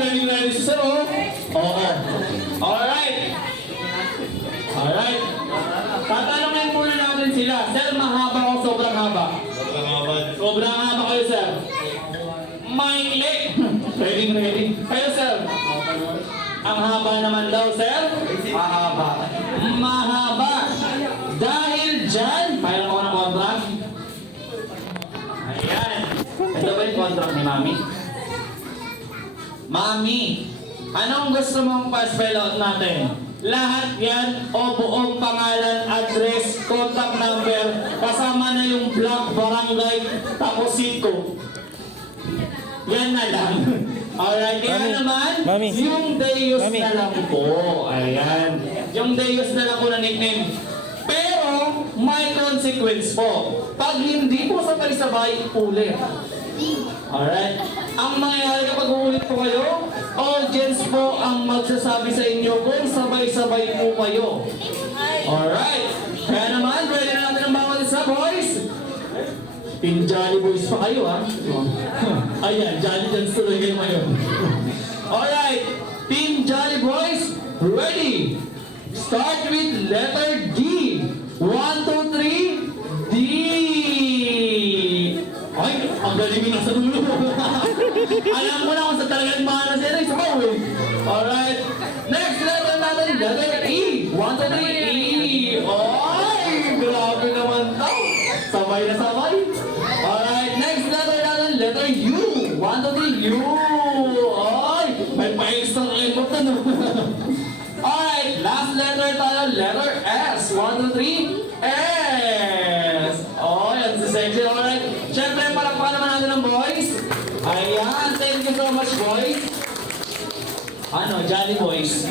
ready si sir, oh. Oo. Alright. Alright. Tatanungin muna natin sila. Sir, mahaba o sobrang haba? Sobrang haba. Sobrang haba kayo, sir. Maikli. Ready. Kayo, sir. Ang haba naman daw, sir. Mahaba. Mahaba. Dahil dyan, mayroon ako ng contract. Ayan. Ito ba yung contract ni Mami? Mami, anong gusto mong pa-spell out natin? Lahat yan o buong pangalan, address, contact number, kasama na yung block, barangay, tapos sitco. Yan na lang. Alright, kaya naman, yung Deus na lang po. Ayan. Yung Deus na lang po na nickname. Pero, may consequence po. Pag hindi po sabay-sabay, ulit. Alright? Ang mangyayari kapag uulit po kayo, audience po ang magsasabi sa inyo kung sabay-sabay po kayo. Alright? Kaya naman, pwede na natin ang bawat isa, boys. Team Jolly Boys pa kayo, ha? Ayan, Jolly Dance tuloy kayo ngayon. Alright, Team Jolly Boys, ready? Start with letter D. 1, 2, 3, D. Ay, ang galing yung nasa dulo. Alam mo na kung sa talagang mahal na sila, isa pa, eh. Alright, next letter natin, letter E. 1, 2, 3, E. Ay, grabe naman daw. Sabay na sabay. Alright, next letter natin, letter U. 1, 2, 3, U. Ay, may pa-extra effort na no. Alright, last letter tayo, letter S. 1, 2, 3, S. Oh, yan si Sexy. Alright, syempre, palakpakan naman natin ng boys. Ayan, thank you so much, boys. Ano, Jolly Boys.